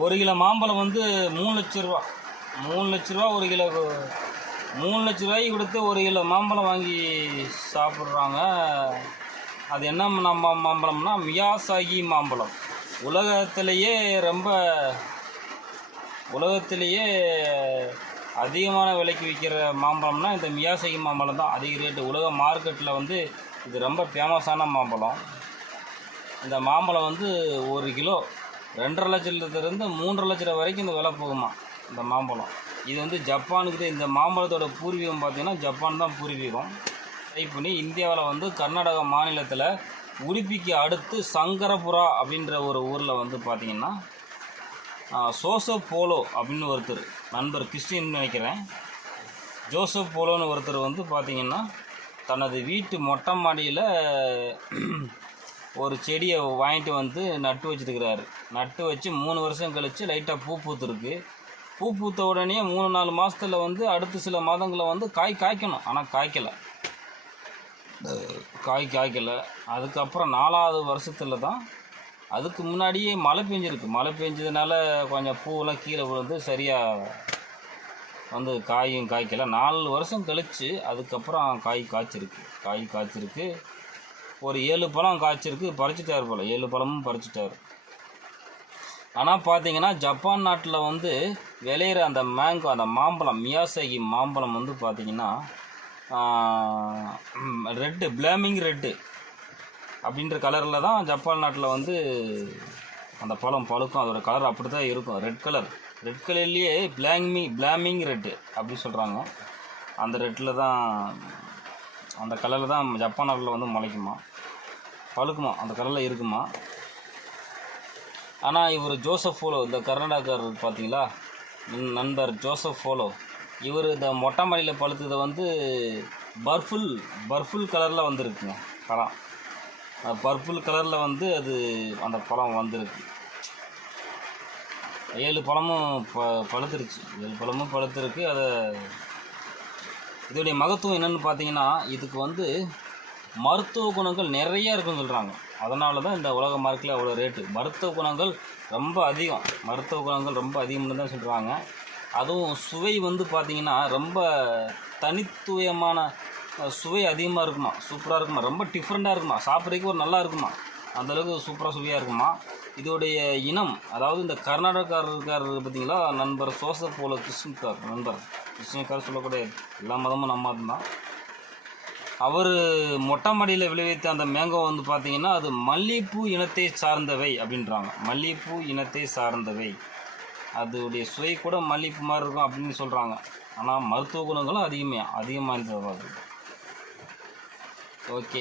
ஒரு கிலோ மாம்பழம் வந்து மூணு லட்ச ரூபா. மூணு லட்ச ரூபா ஒரு கிலோ மூணு லட்ச ரூபாய்க்கு கொடுத்து ஒரு கிலோ மாம்பழம் வாங்கி சாப்பிட்றாங்க. அது என்ன நம்ம மாம்பழம்னா மியாசாகி மாம்பழம். உலகத்திலேயே ரொம்ப உலகத்திலேயே அதிகமான விலைக்கு விற்கிற மாம்பழம்னா இந்த மியாசாகி மாம்பழம் தான். அதிக ரேட்டு. உலக மார்க்கெட்டில் வந்து இது ரொம்ப ஃபேமஸான மாம்பழம். இந்த மாம்பழம் வந்து ஒரு கிலோ ரெண்டரை லட்சத்துலேருந்து மூன்றரை லட்ச ரூபா வரைக்கும் இந்த விலை போகுமா இந்த மாம்பழம். இது வந்து ஜப்பானுக்கு தான் இந்த மாம்பழத்தோட பூர்வீகம் பார்த்திங்கன்னா ஜப்பான் தான் பூர்வீகம். ட்ரை பண்ணி இந்தியாவில் வந்து கர்நாடகா மாநிலத்தில் உடுப்பிக்கு அடுத்து சங்கரபுரா அப்படின்ற ஒரு ஊரில் வந்து பார்த்திங்கன்னா சோசப் போலோ அப்படின்னு ஒருத்தர் நண்பர் கிறிஸ்டின் நினைக்கிறேன். ஜோசப் போலோன்னு ஒருத்தர் வந்து பார்த்திங்கன்னா தனது வீட்டு மொட்டை மாடியில் ஒரு செடியை வாங்கிட்டு வந்து நட்டு வச்சுருக்கிறாரு. நட்டு வச்சு மூணு வருஷம் கழித்து லைட்டாக பூ பூத்துருக்கு. பூ பூத்த உடனே மூணு நாலு மாதத்துல வந்து அடுத்த சில மாதங்களில் வந்து காய் காய்க்கணும். ஆனால் காய்க்கலை. காய் காய்க்கலை. அதுக்கப்புறம் நாலாவது வருஷத்துல தான் அதுக்கு முன்னாடியே மழை பெஞ்சிருக்கு. மழை பெஞ்சதுனால கொஞ்சம் பூவெல்லாம் கீழே விழுந்து சரியாக வந்து காயும் காய்க்கல. நாலு வருஷம் கழித்து அதுக்கப்புறம் காய் காய்ச்சிருக்கு. காய் காய்ச்சிருக்கு. ஒரு ஏழு பழம் காய்ச்சிருக்கு பறிச்சுட்டார் போல். ஏழு பழமும் பறிச்சுட்டார். ஆனால் பார்த்தீங்கன்னா ஜப்பான் நாட்டில் வந்து விளையிற அந்த மேங்கோ அந்த மாம்பழம் மியாசகி மாம்பழம் வந்து பார்த்தீங்கன்னா ரெட்டு பிளேமிங் ரெட்டு அப்படின்ற கலரில் தான் ஜப்பான் நாட்டில் வந்து அந்த பழம் பழுக்கும். அதோடய கலர் அப்படி தான் இருக்கும். ரெட் கலர் ரெட் கலர்லேயே பிளாங்மி பிளாமிங் ரெட்டு அப்படி சொல்கிறாங்க அந்த ரெட்டில் தான் அந்த கலரில் தான் ஜப்பான் நாட்டில் வந்து முளைக்குமா? பழுக்குமா? அந்த கலரில் இருக்குமா? ஆனால் இவர் ஜோசப் ஃபோலோ இந்த கர்நாடகார் பார்த்தீங்களா? நன்- நண்பர் ஜோசப் ஃபோலோ. இவர் இந்த மொட்டை மாடியில் பழுத்ததை வந்து பர்ஃபுல் பர்ஃபுல் கலரில் வந்திருக்குங்க பழம். பர்ஃபுல் கலரில் வந்து அது அந்த பழம் வந்திருக்கு. ஏழு பழமும் ப பழுத்துருச்சு. ஏழு பழமும் பழுத்துருக்கு. அதை இதோடைய மகத்துவம் என்னென்னு பார்த்தீங்கன்னா இதுக்கு வந்து மருத்துவ குணங்கள் நிறைய இருக்குன்னு சொல்கிறாங்க அதனால தான் இந்த உலக மார்க்கில் அவ்வளோ ரேட்டு மருத்துவ குணங்கள் ரொம்ப அதிகம். மருத்துவ குணங்கள் ரொம்ப அதிகம்னு தான் சொல்கிறாங்க அதுவும் சுவை வந்து பார்த்திங்கன்னா ரொம்ப தனித்துவமான சுவை அதிகமாக இருக்குமா? சூப்பராக இருக்குமா? ரொம்ப டிஃப்ரெண்ட்டாக இருக்குமா? சாப்பிட்றதுக்கு ஒரு நல்லா இருக்குமா? அந்தளவுக்கு சூப்பராக சுவையாக இருக்குமா? இதோடைய இனம் அதாவது இந்த கர்நாடகாரர்காரர் பார்த்தீங்களா நண்பர் சோசப் போல கிருஷ்ணக்கார் நண்பர். கிருஷ்ணக்கார் சொல்லக்கூடிய எல்லா மதமும் நம்ம தான். அவர் மொட்டை மாடியில் விளைவித்த அந்த மேங்கோ வந்து பார்த்தீங்கன்னா அது மல்லிகைப்பூ இனத்தை சார்ந்தவை அப்படின்றாங்க. மல்லிகைப்பூ இனத்தை சார்ந்தவை. அதோடைய சுவை கூட மல்லிகைப்பூ மாதிரி இருக்கும் அப்படின்னு சொல்கிறாங்க ஆனால் மருத்துவ குணங்களும் அதிகமே அதிகமாக இருந்தது ஓகே.